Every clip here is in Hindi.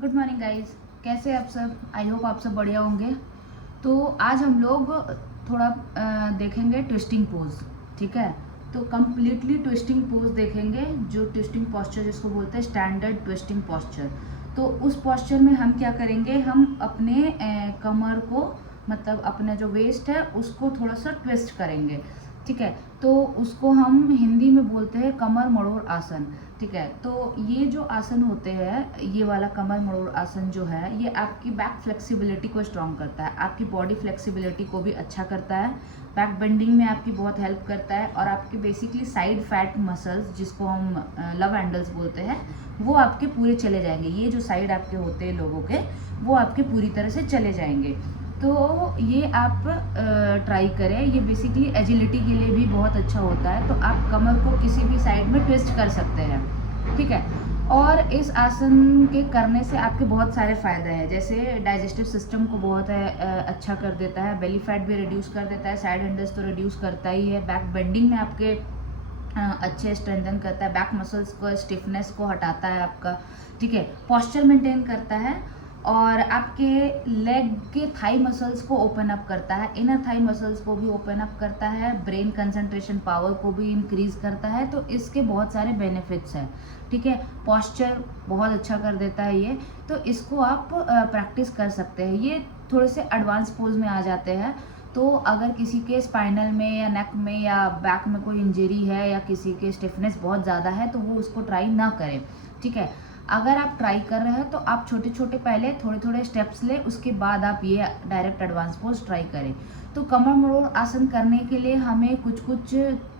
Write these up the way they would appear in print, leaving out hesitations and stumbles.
Good morning guys. कैसे आप सब? आई होप आप सब बढ़िया होंगे। तो आज हम लोग थोड़ा देखेंगे ट्विस्टिंग पोज। ठीक है, तो कम्प्लीटली ट्विस्टिंग पोज देखेंगे, जो ट्विस्टिंग पोस्चर जिसको बोलते हैं स्टैंडर्ड ट्विस्टिंग पोस्चर। तो उस पोस्चर में हम क्या करेंगे, हम अपने कमर को, मतलब अपना जो वेस्ट है उसको थोड़ा सा ट्विस्ट करेंगे। ठीक है, तो उसको हम हिंदी में बोलते हैं कमर मरोड़ आसन। ठीक है, तो ये जो आसन होते हैं, ये वाला कमर मरोड़ आसन जो है, ये आपकी बैक फ्लेक्सिबिलिटी को स्ट्रॉन्ग करता है, आपकी बॉडी फ्लेक्सिबिलिटी को भी अच्छा करता है, बैक बेंडिंग में आपकी बहुत हेल्प करता है, और आपके बेसिकली साइड फैट मसल्स जिसको हम लव हैंडल्स बोलते हैं, वो आपके पूरे चले जाएंगे। ये जो साइड आपके होते हैं लोगों के, वो आपके पूरी तरह से चले जाएंगे। तो ये आप ट्राई करें। ये बेसिकली एजिलिटी के लिए भी बहुत अच्छा होता है। तो आप कमर को किसी भी साइड में ट्विस्ट कर सकते हैं। ठीक है, और इस आसन के करने से आपके बहुत सारे फ़ायदे हैं, जैसे डाइजेस्टिव सिस्टम को बहुत अच्छा कर देता है, बेली फैट भी रिड्यूस कर देता है, साइड हैंडल्स तो रिड्यूस करता ही है, बैक बेंडिंग में आपके अच्छे स्ट्रेंथन करता है, बैक मसल्स को स्टिफनेस को हटाता है आपका। ठीक है, पॉस्चर मेंटेन करता है, और आपके लेग के थाई मसल्स को ओपन अप करता है, इनर थाई मसल्स को भी ओपन अप करता है, ब्रेन कंसंट्रेशन पावर को भी इंक्रीज करता है। तो इसके बहुत सारे बेनिफिट्स हैं। ठीक है, पॉस्चर बहुत अच्छा कर देता है ये। तो इसको आप प्रैक्टिस कर सकते हैं। ये थोड़े से एडवांस पोज में आ जाते हैं। तो अगर किसी के स्पाइनल में या नेक में या बैक में कोई इंजरी है, या किसी के स्टिफनेस बहुत ज़्यादा है, तो वो उसको ट्राई ना करें। ठीक है, अगर आप ट्राई कर रहे हैं तो आप छोटे छोटे पहले थोड़े थोड़े स्टेप्स लें, उसके बाद आप ये डायरेक्ट एडवांस पोज ट्राई करें। तो कमर मरोड़ आसन करने के लिए हमें कुछ कुछ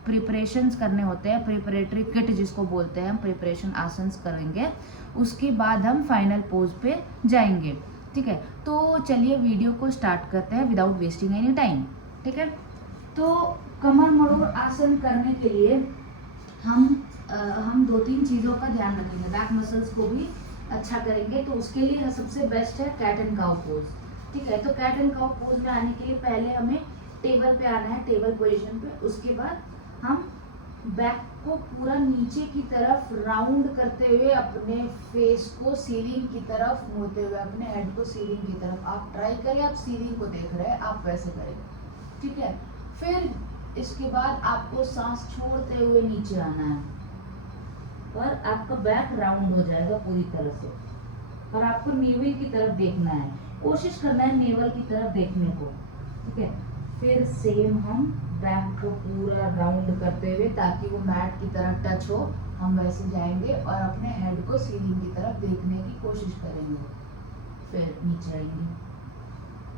प्रिपरेशंस करने होते हैं, प्रिपरेटरी किट जिसको बोलते हैं, हम प्रिपरेशन आसन्स करेंगे, उसके बाद हम फाइनल पोज पे जाएंगे। ठीक है, तो चलिए वीडियो को स्टार्ट करते हैं विदाउट वेस्टिंग एनी टाइम। ठीक है, तो कमर मरोड़ आसन करने के लिए हम दो तीन चीज़ों का ध्यान रखेंगे। बैक मसल्स को भी अच्छा करेंगे, तो उसके लिए सबसे बेस्ट है कैट एंड काउ पोज। ठीक है, तो कैट एंड काउ पोज में आने के लिए पहले हमें टेबल पे आना है, टेबल पोजीशन पे। उसके बाद हम बैक को पूरा नीचे की तरफ राउंड करते हुए, अपने फेस को सीलिंग की तरफ मोड़ते हुए, अपने हेड को सीलिंग की तरफ आप ट्राई करें। आप सीलिंग को देख रहे हैं, आप वैसे करें। ठीक है, फिर इसके बाद आपको सांस छोड़ते हुए नीचे आना है, और आपका बैक राउंड हो जाएगा पूरी तरह से, और आपको नेवल की तरफ देखना है, कोशिश करना है नेवल की तरफ देखने को। ठीक है, फिर सेम हम बैक को पूरा राउंड करते हुए, ताकि वो मैट की तरफ टच हो, हम वैसे जाएंगे और अपने हेड को सीलिंग की तरफ देखने की कोशिश करेंगे। फिर नीचे आएंगे,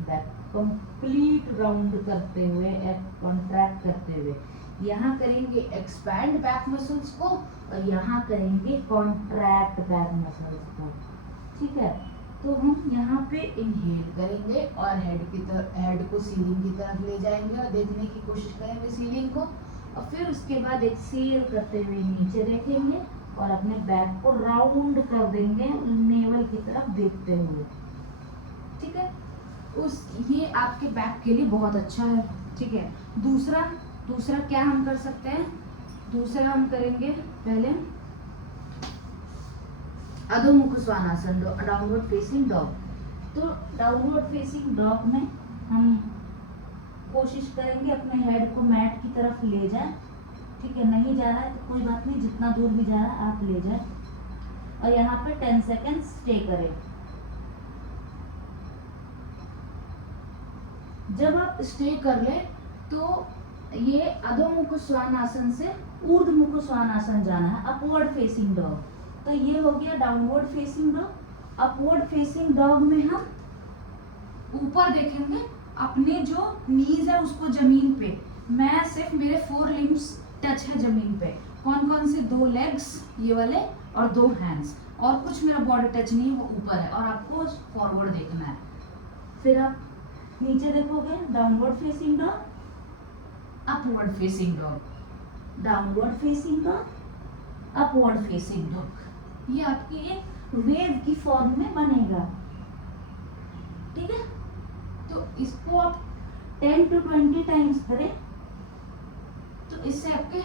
बैक कंप्लीट राउंड करते हुए, एक कॉन्ट्रैक्ट करते हुए, यहाँ करेंगे एक्सपैंड बैक मसल्स को, और यहाँ करेंगे कॉन्ट्रैक्ट बैक मसल्स को। ठीक है, तो हम यहाँ पे इनहेल करेंगे और हेड को सीलिंग की तरफ ले जाएंगे और देखने की कोशिश करेंगे सीलिंग को, और फिर उसके बाद एक्सेल करते हुए नीचे देखेंगे और अपने बैक को राउंड कर देंगे नेवल की तरफ देखते हुए। ठीक है, ये आपके बैक के लिए बहुत अच्छा है। ठीक है, दूसरा क्या हम कर सकते हैं, दूसरा हम करेंगे पहले अधोमुख स्वानासन, डाउनवर्ड फेसिंग डॉग। तो डाउनवर्ड फेसिंग डॉग में हम कोशिश करेंगे अपने हेड को मैट की तरफ ले जाएं। ठीक है, नहीं जा रहा है तो कोई बात नहीं, जितना दूर भी जा रहा है आप ले जाएं, और यहाँ पे 10 सेकेंड स्टे करें। जब आप स्टे कर ले, तो ये अधोमुख स्वानासन से ऊर्ध्वमुख स्वानासन जाना है, अपवर्ड फेसिंग डॉग। तो ये हो गया downward facing dog. Upward facing dog में हम ऊपर देखेंगे, अपने जो नीज है उसको जमीन पे, मैं सिर्फ मेरे 4 लिम्स टच है जमीन पे। कौन कौन से? 2 लेग्स ये वाले और 2 हैंड्स, और कुछ मेरा बॉडी टच नहीं है, वो ऊपर है, और आपको फॉरवर्ड देखना है। फिर आप नीचे देखोगे, downward facing dog, upward facing dog, downward facing dog, upward facing dog. ये आपकी एक वेव की फॉर्म में बनेगा। ठीक है, तो इसको आप 10 to 20 टाइम्स करें, तो इससे आपके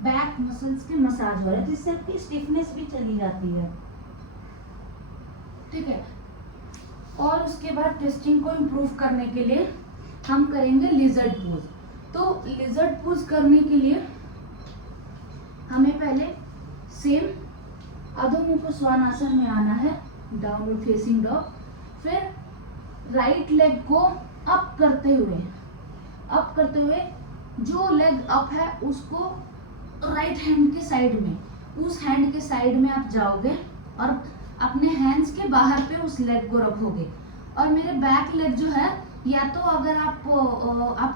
बैक मसल्स के मसाज हो रहे हैं, जिससे आपकी स्टिफनेस भी चली जाती है। ठीक है। और उसके बाद ट्विस्टिंग को इम्प्रूव करने के लिए हम करेंगे लिजर्ड पोज। तो लिजर्ड पोज करने के लिए हमें पहले सेम अधोमुख श्वान आसन में आना है, डाउनवर्ड फेसिंग डॉग। फिर राइट लेग को अप करते हुए जो लेग अप है उसको राइट हैंड के साइड में, उस हैंड के साइड में आप जाओगे और अपने हैंड्स के बाहर पे उस लेग को रखोगे। और मेरे बैक लेग जो है, या तो अगर आप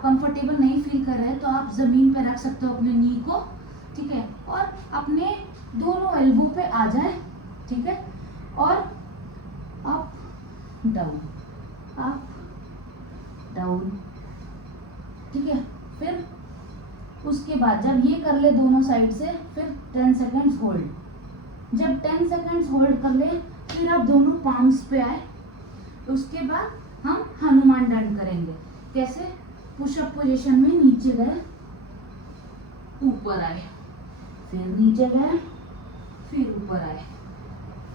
कंफर्टेबल नहीं फील कर रहे तो आप जमीन पे रख सकते हो अपने नी को, ठीक है। और अपने दोनों एल्बो पे आ जाए, ठीक है। और अप डाउन, ठीक है। फिर उसके बाद जब ये कर ले दोनों साइड से, फिर 10 सेकेंड्स होल्ड। जब 10 सेकेंड्स होल्ड कर ले, फिर आप दोनों पाम्स पे आए। उसके बाद हम हनुमान दंड करेंगे। कैसे? पुशअप पोजीशन में नीचे गए, ऊपर आए, फिर नीचे गए, फिर ऊपर आए,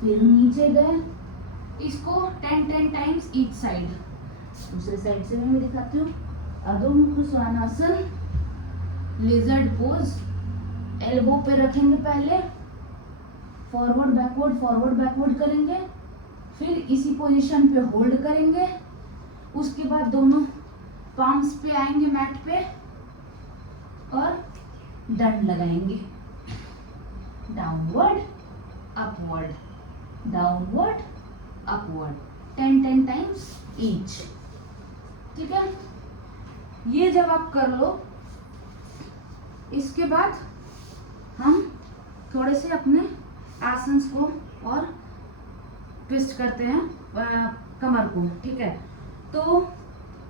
फिर नीचे गए। इसको 10 टाइम्स ईच साइड। दूसरे साइड से मैं दिखाती हूँ। अधोमुख श्वानासन, लिजर्ड पोज, एल्बो पे रखेंगे पहले, फॉरवर्ड बैकवर्ड करेंगे, फिर इसी पोजीशन पे होल्ड करेंगे। उसके बाद दोनों पाम्स पे आएंगे मैट पे और दंड लगाएंगे, downward upward, downward upward, 10 times each, ठीक है। ये जब आप कर लो, इसके बाद हम थोड़े से अपने आसन्स को और ट्विस्ट करते हैं कमर को, ठीक है। तो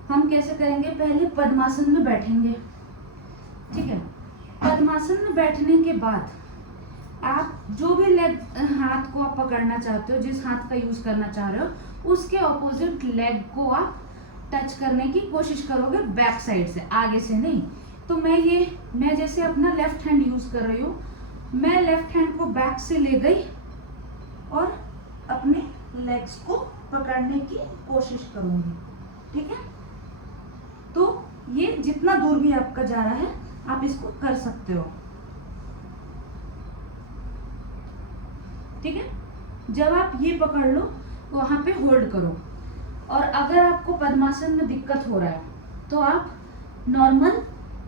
हम कैसे करेंगे? पहले पद्मासन में बैठेंगे, ठीक है। पद्मासन में बैठने के बाद आप जो भी लेग हाथ को आप पकड़ना चाहते हो, जिस हाथ का यूज करना चाह रहे हो, उसके ऑपोजिट लेग को आप टच करने की कोशिश करोगे बैक साइड से, आगे से नहीं। तो मैं जैसे अपना लेफ्ट हैंड यूज कर रही हूँ, मैं लेफ्ट हैंड को बैक से ले गई और अपने लेग्स को पकड़ने की कोशिश करूंगी, ठीक है। तो ये जितना दूर भी आपका जा रहा है, आप इसको कर सकते हो, ठीक है। जब आप ये पकड़ लो, वहां पे होल्ड करो। और अगर आपको पद्मासन में दिक्कत हो रहा है तो आप नॉर्मल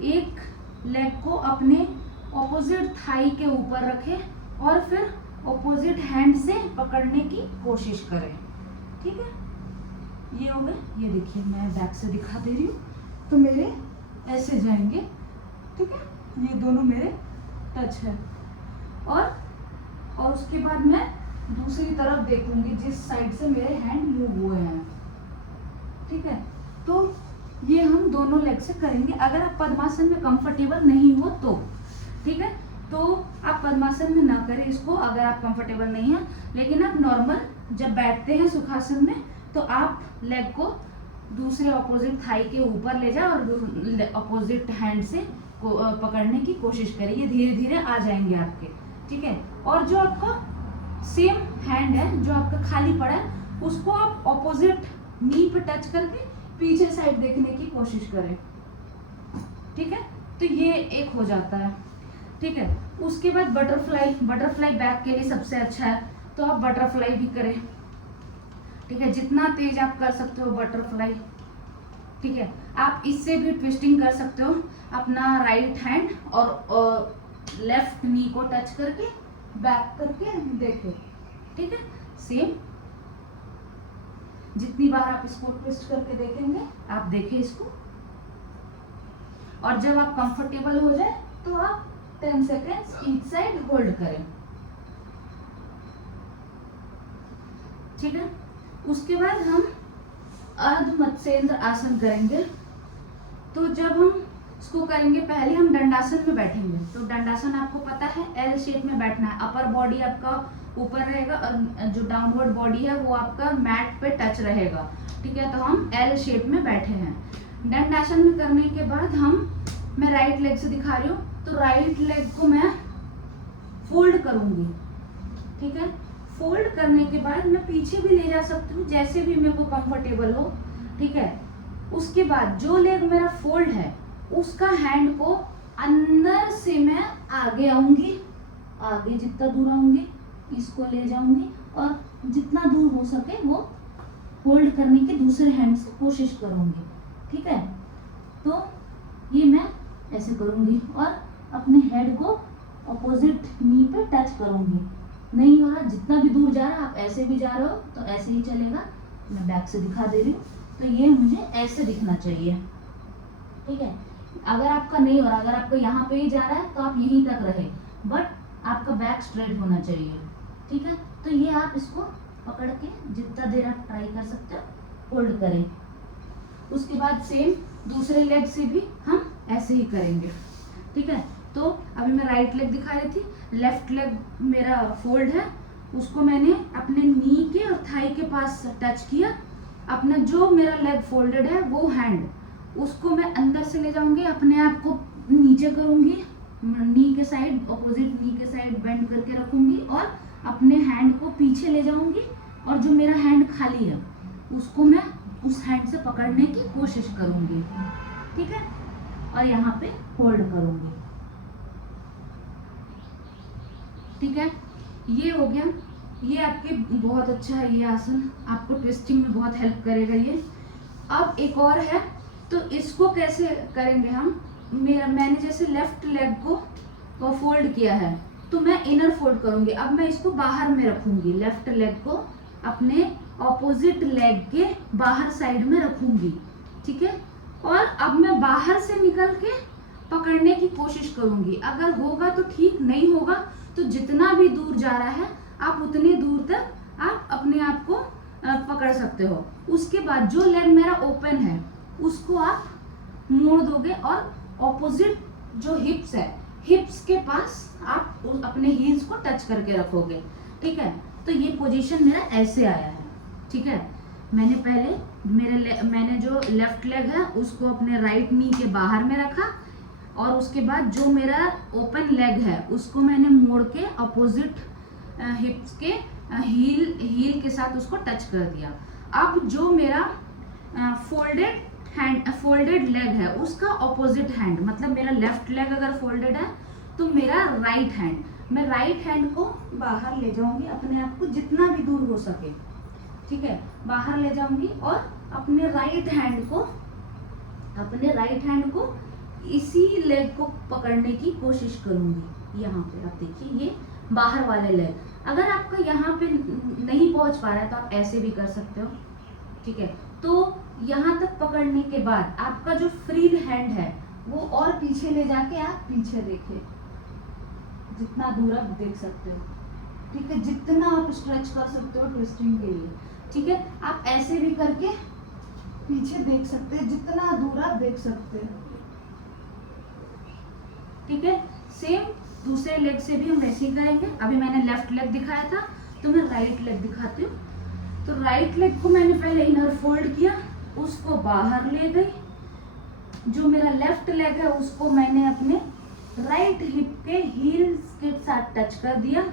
एक लेग को अपने ऑपोजिट थाई के ऊपर रखें और फिर ऑपोजिट हैंड से पकड़ने की कोशिश करें, ठीक है। ये हो गए। ये देखिए, मैं बैक से दिखा दे रही हूँ, तो मेरे ऐसे जाएंगे, ठीक है। ये दोनों मेरे टच है। और उसके बाद मैं दूसरी तरफ देखूंगी, जिस साइड से मेरे हैंड मूव हुए हैं, ठीक है। तो ये हम दोनों लेग से करेंगे। अगर आप पद्मासन में कंफर्टेबल नहीं हो तो, ठीक है, तो आप पद्मासन में ना करें इसको, अगर आप कंफर्टेबल नहीं है। लेकिन आप नॉर्मल जब बैठते हैं सुखासन में, तो आप लेग को दूसरे ऑपोजिट थाई के ऊपर ले जाए और ऑपोजिट हैंड से पकड़ने की कोशिश करें। ये धीरे धीरे आ जाएंगे आपके, ठीक है। और जो आपका सेम हैंड है, जो आपका खाली पड़ा है, उसको आप ऑपोजिट नी पे टच करके पीछे साइड देखने की कोशिश करें, ठीक है। तो ये एक हो जाता है, ठीक है। उसके बाद बटरफ्लाई बैक के लिए सबसे अच्छा है, तो आप बटरफ्लाई भी करें, ठीक है। जितना तेज आप कर सकते हो बटरफ्लाई, ठीक है। आप इससे भी ट्विस्टिंग कर सकते हो, अपना राइट हैंड और लेफ्ट नी को टच करके बैक करके देखें, ठीक है। सेम जितनी बार आप इसको ट्विस्ट करके देखेंगे, आप देखें इसको। और जब आप कंफर्टेबल हो जाए तो आप 10 सेकेंड्स ईच साइड होल्ड करें, ठीक है। उसके बाद हम अर्ध मत्स्येंद्र आसन करेंगे। तो जब हम इसको करेंगे, पहले हम दंडासन में बैठेंगे। तो दंडासन आपको पता है, एल शेप में बैठना है। अपर बॉडी आपका ऊपर रहेगा और जो डाउनवर्ड बॉडी है वो आपका मैट पे टच रहेगा, ठीक है। तो हम एल शेप में बैठे हैं। दंडासन में करने के बाद मैं राइट लेग से दिखा रही हूँ, तो राइट लेग को मैं फोल्ड करूंगी, ठीक है। फोल्ड करने के बाद मैं पीछे भी ले जा सकती हूँ, जैसे भी मेरे को कंफर्टेबल हो, ठीक है। उसके बाद जो लेग मेरा फोल्ड है उसका हैंड को अंदर से मैं आगे आऊंगी, आगे जितना दूर आऊंगी इसको ले जाऊंगी और जितना दूर हो सके वो होल्ड करने की दूसरे हैंड से कोशिश करूंगी, ठीक है। तो ये मैं ऐसे करूंगी और अपने हेड को अपोजिट नी पे टच करूंगी। नहीं हो रहा, जितना भी दूर जा रहा है, आप ऐसे भी जा रहे हो तो ऐसे ही चलेगा। मैं बैक से दिखा दे रही हूँ, तो ये मुझे ऐसे दिखना चाहिए, ठीक है। अगर आपका नहीं हो रहा, अगर आपको यहाँ पे ही जा रहा है तो आप यहीं तक रहे, बट आपका बैक स्ट्रेट होना चाहिए, ठीक है। तो ये आप इसको पकड़ के जितना देर आप ट्राई कर सकते हो होल्ड करें। उसके बाद सेम दूसरे लेग से भी हम ऐसे ही करेंगे, ठीक है। तो अभी मैं राइट लेग दिखा रही थी, लेफ्ट लेग मेरा फोल्ड है, उसको मैंने अपने नी के और थाई के पास टच किया। अपना जो मेरा लेग फोल्डेड है वो हैंड, उसको मैं अंदर से ले जाऊंगी, अपने आप को नीचे करूंगी, नी के साइड, अपोजिट नी के साइड बेंड करके रखूंगी और अपने हैंड को पीछे ले जाऊंगी और जो मेरा हैंड खाली है उसको मैं उस हैंड से पकड़ने की कोशिश करूंगी, ठीक है। और यहाँ पे होल्ड करूंगी, ठीक है। ये हो गया, ये आपके बहुत अच्छा है, ये आसन आपको ट्विस्टिंग में बहुत हेल्प करेगा ये। अब एक और है, तो इसको कैसे करेंगे हम। मैंने जैसे लेफ्ट लेग को फोल्ड किया है तो मैं इनर फोल्ड करूंगी। अब मैं इसको बाहर में रखूंगी, लेफ्ट लेग को अपने ऑपोजिट लेग के बाहर साइड में रखूंगी, ठीक है। और अब मैं बाहर से निकल के पकड़ने की कोशिश करूंगी। अगर होगा तो ठीक, नहीं होगा तो जितना भी दूर जा रहा है आप उतनी दूर तक आप अपने आप को पकड़ सकते हो। उसके बाद जो लेग मेरा ओपन है उसको आप मोड़ दोगे और ऑपोजिट जो हिप्स है, हिप्स के पास आप अपने हील्स को टच करके रखोगे, ठीक है। तो ये पोजीशन मेरा ऐसे आया है, ठीक है। मैंने पहले मैंने जो लेफ्ट लेग है उसको अपने राइट नी के बाहर में रखा और उसके बाद जो मेरा ओपन लेग है उसको मैंने मोड़ के अपोजिट हिप्स के हील के साथ उसको टच कर दिया। अब जो मेरा फोल्डेड लेग है उसका ऑपोजिट हैंड, मतलब मेरा लेफ्ट लेग अगर फोल्डेड है तो मेरा राइट हैंड, मैं राइट हैंड को बाहर ले जाऊंगी, अपने आप को जितना भी दूर हो सके, ठीक है, बाहर ले जाऊंगी और अपने राइट हैंड को इसी लेग को पकड़ने की कोशिश करूंगी। यहाँ पे आप देखिए, ये बाहर वाले लेग, अगर आपका यहाँ पे नहीं पहुंच पा रहा है तो आप ऐसे भी कर सकते हो, ठीक है। तो यहाँ तक पकड़ने के बाद आपका जो फ्री हैंड है वो और पीछे ले जाके आप पीछे देखिए, जितना दूर आप देख सकते हो, ठीक है, जितना आप स्ट्रेच कर सकते हो ट्विस्टिंग के लिए, ठीक है। आप ऐसे भी करके पीछे देख सकते हैं, जितना दूर आप देख सकते हैं, ठीक है। सेम दूसरे लेग से भी हम ऐसे ही करेंगे। अभी मैंने लेफ्ट लेग दिखाया था तो मैं राइट लेग दिखाती हूँ। तो राइट लेग को मैंने पहले इनर फोल्ड किया, उसको बाहर ले गई, जो मेरा लेफ्ट लेग है उसको मैंने अपने राइट हिप के हील्स के साथ टच कर दिया।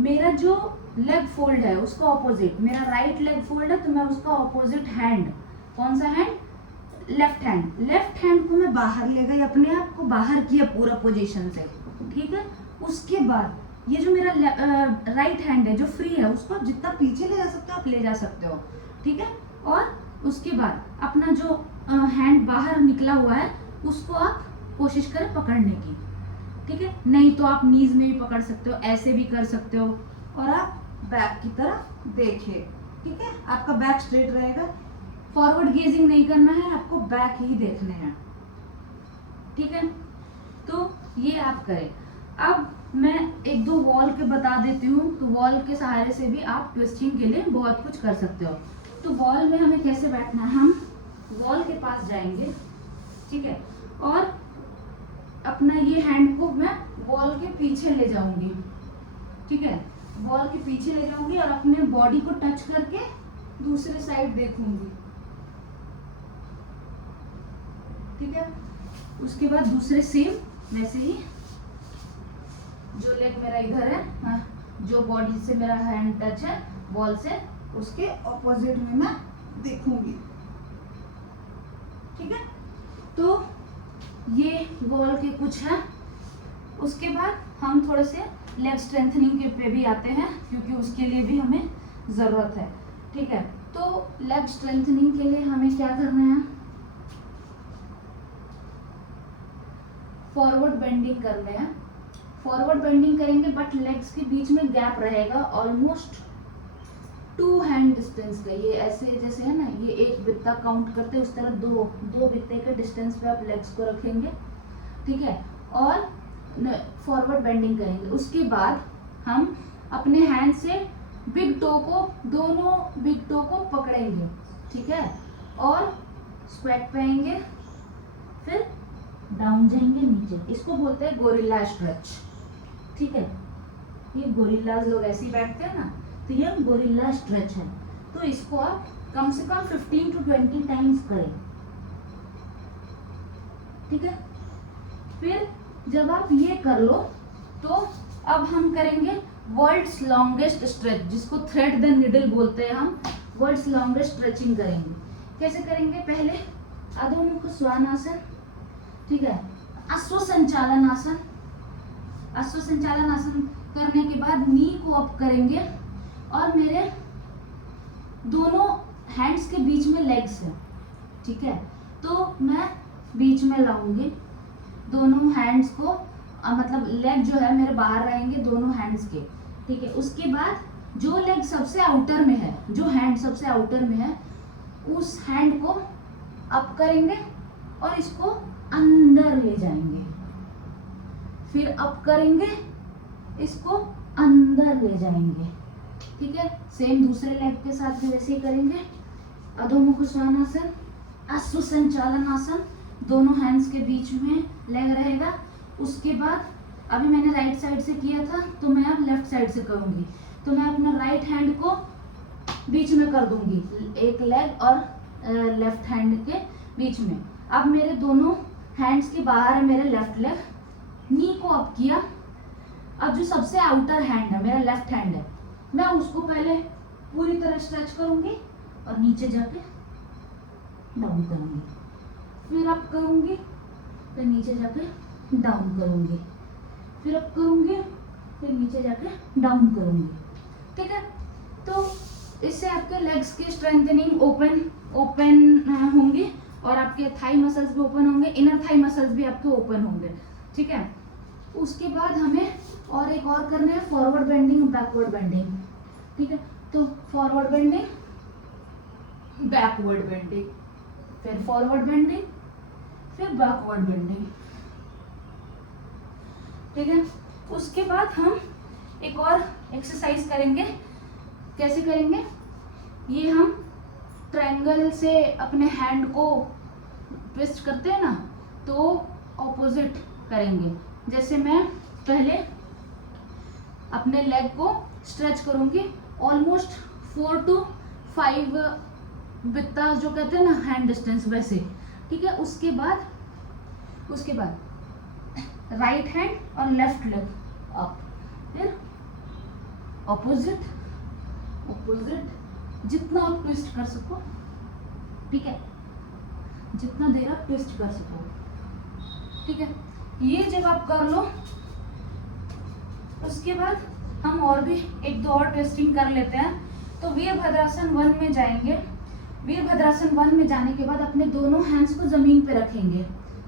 मेरा जो लेग फोल्ड है उसका ऑपोजिट, मेरा राइट लेग फोल्ड है तो मैं उसका ऑपोजिट हैंड, कौन सा हैंड, लेफ्ट हैंड को मैं बाहर ले गई, अपने आप को बाहर किया पूरा पोजीशन से, ठीक है। उसके बाद ये जो मेरा राइट हैंड है जो फ्री है उसको आप जितना पीछे ले जा सकते हो आप ले जा सकते हो, ठीक है। और उसके बाद अपना जो हैंड बाहर निकला हुआ है उसको आप कोशिश करें पकड़ने की, ठीक है। नहीं तो आप नीज में भी पकड़ सकते हो, ऐसे भी कर सकते हो और आप बैक की तरफ देखिए, ठीक है। आपका बैक स्ट्रेट रहेगा, फॉरवर्ड गेजिंग नहीं करना है, आपको बैक ही देखने हैं, ठीक है। तो ये आप करें। अब मैं एक दो वॉल के बता देती हूँ, तो वॉल के सहारे से भी आप ट्विस्टिंग के लिए बहुत कुछ कर सकते हो। तो वॉल में हमें कैसे बैठना है, हम वॉल के पास जाएंगे, ठीक है, और अपना ये हैंड को मैं वॉल के पीछे ले जाऊंगी, ठीक है, वॉल के पीछे ले जाऊंगी और अपने बॉडी को टच करके दूसरे साइड देखूंगी, ठीक है। उसके बाद दूसरे सेम वैसे ही जो लेग मेरा इधर है, हाँ, जो बॉडी से मेरा हैंड टच है वॉल से, उसके ऑपोजिट में मैं देखूंगी। ठीक है, तो ये वॉल के कुछ है। उसके बाद हम थोड़े से लेग स्ट्रेंथनिंग के पे भी आते हैं, क्योंकि उसके लिए भी हमें ज़रूरत है। ठीक है, तो लेग स्ट्रेंथनिंग के लिए हमें क्या करना है, फॉरवर्ड बेंडिंग करने हैं। फॉरवर्ड बेंडिंग करेंगे बट लेग्स के बीच में गैप रहेगा ऑलमोस्ट 2 हैंड डिस्टेंस का। ये ऐसे जैसे है ना, ये एक बित्ता काउंट करते हैं, उस तरह दो बित्ते के डिस्टेंस पे आप लेग्स को रखेंगे। ठीक है, और फॉरवर्ड बेंडिंग करेंगे। उसके बाद हम अपने हैंड से बिग टो को, दोनों बिग टो को पकड़ेंगे। ठीक है, और स्क्वैट पे आएंगे, फिर डाउन जाएंगे नीचे। इसको बोलते हैं गोरिल्ला स्ट्रेच। ठीक है, ये गोरिल्लाज लोग ऐसे ही बैठते हैं ना, तो ये गोरिल्ला स्ट्रेच है। तो इसको आप कम से कम 15 to 20 टाइम्स करें। ठीक है, फिर जब आप ये कर लो तो अब हम करेंगे वर्ल्ड्स लॉन्गेस्ट स्ट्रेच, जिसको थ्रेड द निडल बोलते हैं हम। वर्ल्ड्स लॉन्गेस्ट स्ट्रेचिंग करेंगे। कैसे करेंगे, पहले अधोमुख श्वानासन। ठीक है, अश्वसंचालन आसन। अश्वसंचालन आसन करने के बाद नी को अप करेंगे और मेरे दोनों हैंड्स के बीच में लेग्स है। ठीक है, तो मैं बीच में लाऊंगी दोनों हैंड्स को, मतलब लेग जो है मेरे बाहर रहेंगे दोनों हैंड्स के। ठीक है, उसके बाद जो लेग सबसे आउटर में है, जो हैंड सबसे आउटर में है, उस हैंड को अप करेंगे और इसको अंदर ले जाएंगे। फिर अप करेंगे, इसको अंदर ले जाएंगे। ठीक है, सेम दूसरे लेग के साथ भी वैसे ही करेंगे। अधोमुख श्वानासन, अश्वसंचालन आसन, दोनों हैंड्स के बीच में लेग रहेगा। उसके बाद अभी मैंने राइट साइड से किया था, तो मैं अब लेफ्ट साइड से करूंगी। तो मैं अपना राइट हैंड को बीच में कर दूंगी, एक लेग और लेफ्ट हैंड के बीच में। अब मेरे दोनों हैंड्स के बाहर है मेरे लेफ्ट लेग, नी को अप किया। अब जो सबसे आउटर हैंड है, मेरा लेफ्ट हैंड है, मैं उसको पहले पूरी तरह स्ट्रेच करूंगी और नीचे जाके डाउन करूंगी, फिर अप करूंगी, फिर नीचे जाके डाउन करूंगी, फिर अप करूंगी, फिर नीचे जाके डाउन करूंगी। ठीक है, तो इससे आपके लेग्स की स्ट्रेंथनिंग ओपन होंगी और आपके थाई मसल्स भी ओपन होंगे, इनर थाई मसल्स भी आपके ओपन होंगे। ठीक है, उसके बाद हमें और एक और करना है, फॉरवर्ड बेंडिंग, बैकवर्ड बेंडिंग। ठीक है, तो फॉरवर्ड बेंडिंग, बैकवर्ड बेंडिंग, फिर फॉरवर्ड बेंडिंग, फिर बैकवर्ड बेंडिंग। ठीक है, उसके बाद हम एक और एक्सरसाइज करेंगे। कैसे करेंगे, ये हम ट्रायंगल से अपने हैंड को ट्विस्ट करते हैं ना, तो ऑपोजिट करेंगे। जैसे मैं पहले अपने लेग को स्ट्रेच करूंगी ऑलमोस्ट 4 to 5 बित्ता, जो कहते हैं ना हैंड डिस्टेंस, वैसे। ठीक है, उसके बाद राइट हैंड और लेफ्ट लेग अप, फिर ऑपोजिट, जितना आप ट्विस्ट कर सको। ठीक है, जितना देर आप ट्विस्ट कर सको। ठीक है, ये जब आप कर लो, उसके बाद हम और भी 1-2 और ट्विस्टिंग कर लेते हैं। तो वीरभद्रासन 1 में जाएंगे। वीरभद्रासन 1 में जाने के बाद अपने दोनों हैंड्स को जमीन पे रखेंगे।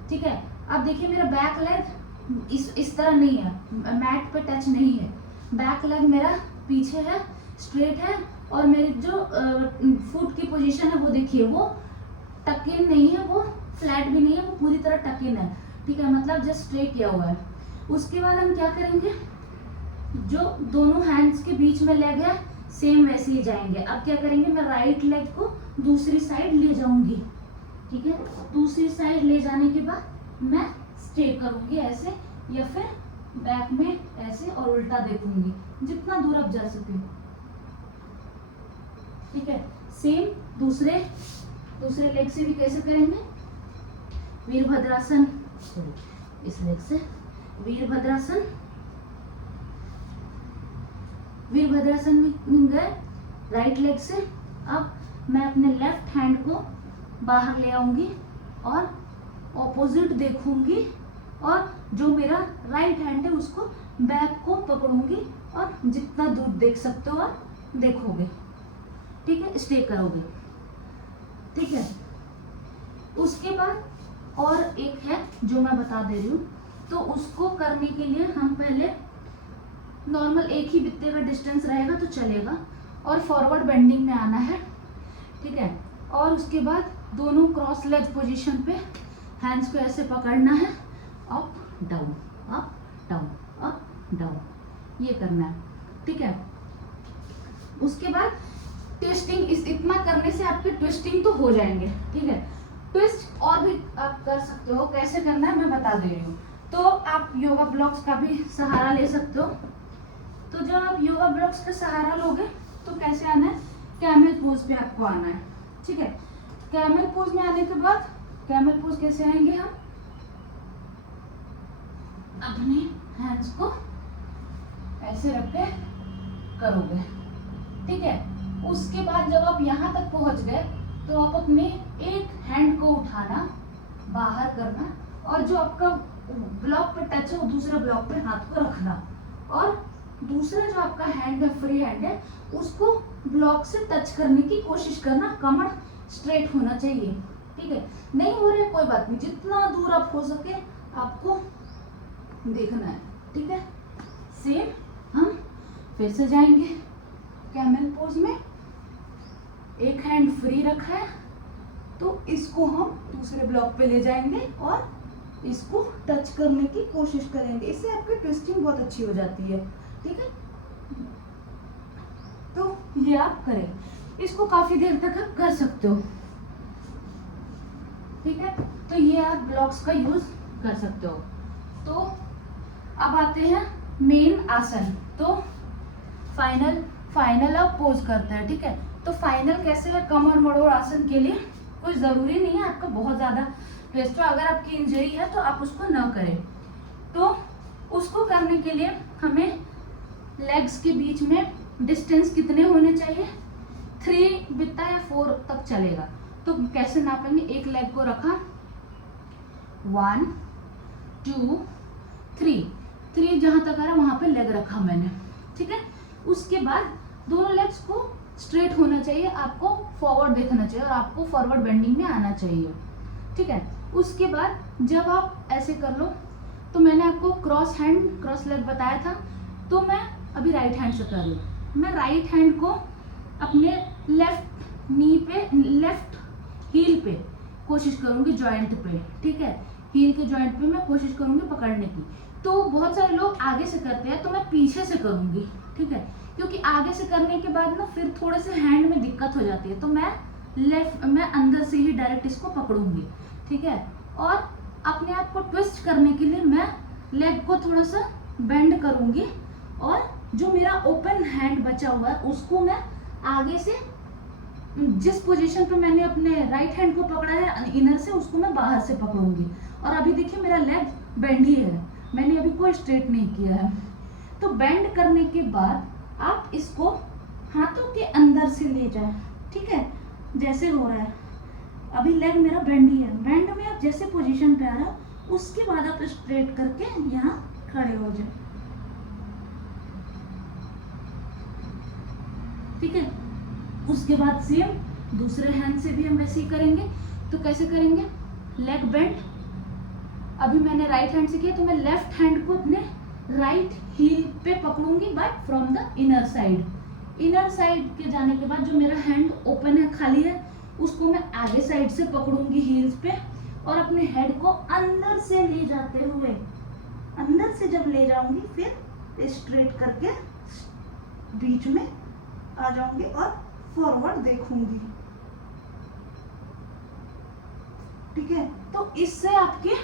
ठीक है, अब देखिए मेरा बैक लेग इस तरह नहीं है, मैट पे टच नहीं है। बैक लेग मेरा पीछे है, स्ट्रेट है, और मेरी जो फुट की पोजीशन है वो देखिए, वो टक इन नहीं है, वो फ्लैट भी नहीं है, वो पूरी तरह टक इन है। ठीक है, मतलब जस्ट स्ट्रेट किया हुआ है। उसके बाद हम क्या करेंगे, जो दोनों हैंड्स के बीच में लेग है सेम वैसे ही जाएंगे। अब क्या करेंगे, मैं राइट लेग को दूसरी साइड ले जाऊंगी। ठीक है, दूसरी साइड ले जाने के बाद मैं स्टे करूंगी ऐसे, या फिर बैक में ऐसे और उल्टा देखूंगी, जितना दूर आप जा सके। ठीक है, सेम दूसरे लेग से भी कैसे करेंगे, वीरभद्रासन, इस लेग से वीरभद्रासन, वीरभद्रासन में गए राइट लेग से। अब मैं अपने लेफ्ट हैंड को बाहर ले आऊंगी और ऑपोजिट देखूंगी, और जो मेरा राइट हैंड है उसको बैक को पकड़ूंगी और जितना दूर देख सकते हो आप देखोगे, ठीक है, स्टे करोगे, ठीक है। उसके बाद और एक है जो मैं बता दे रही हूँ, तो उसको करने के लिए हम पहले नॉर्मल एक ही बित्ते का डिस्टेंस रहेगा तो चलेगा, और फॉरवर्ड बेंडिंग में आना है, ठीक है। और उसके बाद दोनों क्रॉस लेग पोजीशन पे हैंड्स को ऐसे पकड़ना है, up down up down up down, ये करना है, ठीक है। उसके बाद ट्विस्टिंग, इस इतना करने से आपके ट्विस्टिंग तो हो जाएंगे, ठीक है। ट्विस्ट और भी आप कर सकते हो, कैसे करना है मैं बता दे रही हूँ। तो आप योगा ब्लॉक्स का भी सहारा ले सकते हो। तो जब आप योगा ब्लॉक्स का सहारा लोगे तो कैसे आना है, कैमल पोज पे आपको आना है, ठीक है। कैमल पोज में आने के बाद कैमल पोज कैसे आएंगे, हम अपने हैंड्स को ऐसे रख के करोगे, ठीक है। उसके बाद जब आप यहाँ तक पहुंच गए तो आप अपने एक हैंड को उठाना, बाहर करना, और जो आपका ब्लॉक पे टच है वो दूसरे ब्लॉक पे हाथ को रखना, और दूसरा जो आपका हैंड है, फ्री हैंड है, उसको ब्लॉक से टच करने की कोशिश करना। कमर स्ट्रेट होना चाहिए, ठीक है। नहीं हो रहा है कोई बात नहीं, जितना दूर आप हो सके आपको देखना है, ठीक है। सेम हम फिर से जाएंगे कैमल पोज में, एक हैंड फ्री रखा है तो इसको हम दूसरे ब्लॉक पे ले जाएंगे और इसको टच करने की कोशिश करेंगे। इससे आपकी ट्विस्टिंग बहुत अच्छी हो जाती है, ठीक है। तो ये आप करें, इसको काफी देर तक आप कर सकते हो, ठीक है। तो ये आप ब्लॉक्स का यूज कर सकते हो। तो अब आते हैं मेन आसन। तो फाइनल अब पोज करते हैं, ठीक है। तो फाइनल कैसे है, कमर मरोड़ आसन के लिए कोई जरूरी नहीं है आपका बहुत ज्यादा ट्विस्ट हो, अगर आपकी इंजरी है तो आप उसको न करें। तो उसको करने के लिए हमें लेग्स के बीच में डिस्टेंस कितने होने चाहिए, 3 बित्ता या 4 तक चलेगा। तो कैसे नापेंगे, एक लेग को रखा, 1 2 3 जहां तक आ रहा वहां पे लेग रखा मैंने, ठीक है। उसके बाद दोनों लेग्स को स्ट्रेट होना चाहिए, आपको फॉरवर्ड देखना चाहिए और आपको फॉरवर्ड बेंडिंग में आना चाहिए, ठीक है। उसके बाद जब आप ऐसे कर लो, तो मैंने आपको क्रॉस लेग बताया था, तो मैं अभी राइट हैंड से कर रही हूँ। मैं राइट हैंड को अपने लेफ्ट नी पे, लेफ्ट हील पे कोशिश करूंगी, जॉइंट पे, ठीक है। हील के जॉइंट पे मैं कोशिश करूंगी पकड़ने की। तो बहुत सारे लोग आगे से करते हैं, तो मैं पीछे से करूंगी, ठीक है, क्योंकि आगे से करने के बाद ना फिर थोड़े से हैंड में दिक्कत हो जाती है। तो मैं अंदर से ही डायरेक्ट इसको पकड़ूंगी, ठीक है। और अपने आप को ट्विस्ट करने के लिए मैं लेग को थोड़ा सा बेंड करूंगी, और जो मेरा ओपन हैंड बचा हुआ है उसको मैं आगे से, जिस पोजीशन पे मैंने अपने राइट हैंड को पकड़ा है इनर से, उसको मैं बाहर से पकड़ूंगी। और अभी देखिए मेरा लेग बेंड ही है, मैंने अभी कोई स्ट्रेट नहीं किया है। तो बेंड करने के बाद आप इसको हाथों के अंदर से ले जाए, ठीक है, जैसे हो रहा है। अभी लेग मेरा बेंड ही है, बेंड में आप जैसे पोजीशन पे आ रहा है उसके बाद आप स्ट्रेट करके यहाँ खड़े हो जाए, ठीक है। उसके बाद सेम दूसरे हैंड से भी हम वैसे ही करेंगे। तो कैसे करेंगे, लेग बेंड, अभी मैंने राइट हैंड से किया, तो मैं लेफ्ट हैंड को अपने राइट हील पे पकड़ूंगी, but from the inner side. Inner side के जाने के बाद जो मेरा हैंड ओपन है, खाली है, उसको मैं आगे साइड से पकड़ूंगी हील्स पे, और अपने हेड को अंदर से ले जाते हुए, अंदर से जब ले जाऊंगी फिर स्ट्रेट करके बीच में आ जाऊंगी और फॉरवर्ड देखूंगी, ठीक है। तो इससे आपके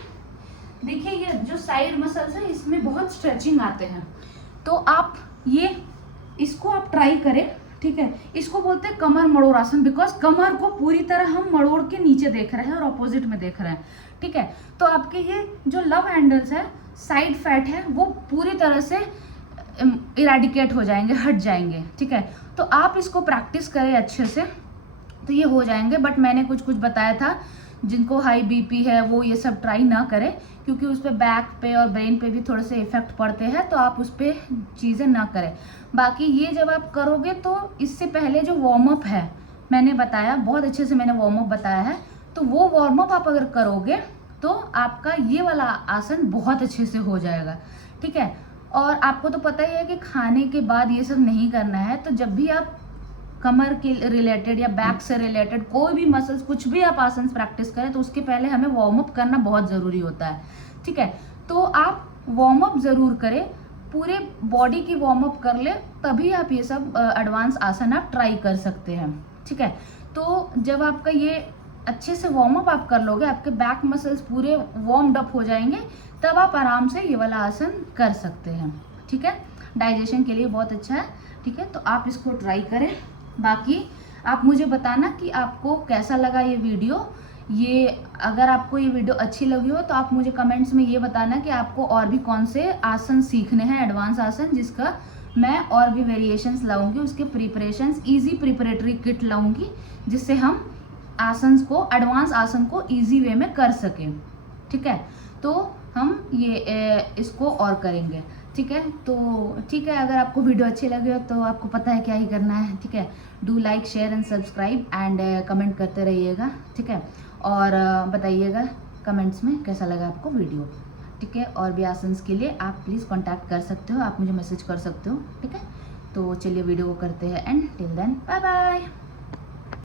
देखिए ये जो साइड मसल्स है इसमें बहुत स्ट्रेचिंग आते हैं। तो आप ये इसको आप ट्राई करें, ठीक है। इसको बोलते हैं कमर मरोड़ आसन, बिकॉज कमर को पूरी तरह हम मरोड़ के नीचे देख रहे हैं और ऑपोजिट में देख रहे हैं, ठीक है। तो आपके ये जो लव हैंडल्स है, साइड फैट है, वो पूरी तरह से इराडिकेट हो जाएंगे, हट जाएंगे, ठीक है। तो आप इसको प्रैक्टिस करें अच्छे से तो ये हो जाएंगे। बट मैंने कुछ कुछ बताया था, जिनको हाई बीपी है वो ये सब ट्राई ना करें, क्योंकि उस पर बैक पे और ब्रेन पे भी थोड़े से इफेक्ट पड़ते हैं, तो आप उस पर चीज़ें ना करें। बाकी ये जब आप करोगे तो इससे पहले जो वार्म अप है मैंने बताया, बहुत अच्छे से मैंने वार्म अप बताया है, तो वो वार्म अप आप अगर करोगे तो आपका ये वाला आसन बहुत अच्छे से हो जाएगा, ठीक है। और आपको तो पता ही है कि खाने के बाद ये सब नहीं करना है। तो जब भी आप कमर के रिलेटेड या बैक से रिलेटेड कोई भी मसल्स, कुछ भी आप आसन प्रैक्टिस करें तो उसके पहले हमें वार्म अप करना बहुत ज़रूरी होता है, ठीक है। तो आप वार्म अप ज़रूर करें, पूरे बॉडी की वार्म अप कर ले, तभी आप ये सब एडवांस आसन आप ट्राई कर सकते हैं, ठीक है। तो जब आपका ये अच्छे से वार्म अप आप कर लोगे, आपके बैक मसल्स पूरे वार्म्ड अप हो जाएंगे, तब आप आराम से ये वाला आसन कर सकते हैं, ठीक है। डाइजेशन के लिए बहुत अच्छा है, ठीक है। तो आप इसको ट्राई करें। बाकी आप मुझे बताना कि आपको कैसा लगा ये वीडियो। ये अगर आपको ये वीडियो अच्छी लगी हो तो आप मुझे कमेंट्स में ये बताना कि आपको और भी कौन से आसन सीखने हैं, एडवांस आसन, जिसका मैं और भी वेरिएशंस लाऊंगी, उसके प्रिपरेशंस, इजी प्रिपरेटरी किट लाऊंगी, जिससे हम आसन को, एडवांस आसन को इजी वे में कर सकें, ठीक है। तो हम ये इसको और करेंगे, ठीक है। तो ठीक है, अगर आपको वीडियो अच्छी लगी हो तो आपको पता है क्या ही करना है, ठीक है। Do like, share and subscribe and comment करते रहिएगा, ठीक है। और बताइएगा कमेंट्स में कैसा लगा आपको वीडियो, ठीक है। और भी आसन्स के लिए आप प्लीज़ कांटेक्ट कर सकते हो, आप मुझे मैसेज कर सकते हो, ठीक है। तो चलिए वीडियो को करते हैं and till then bye bye.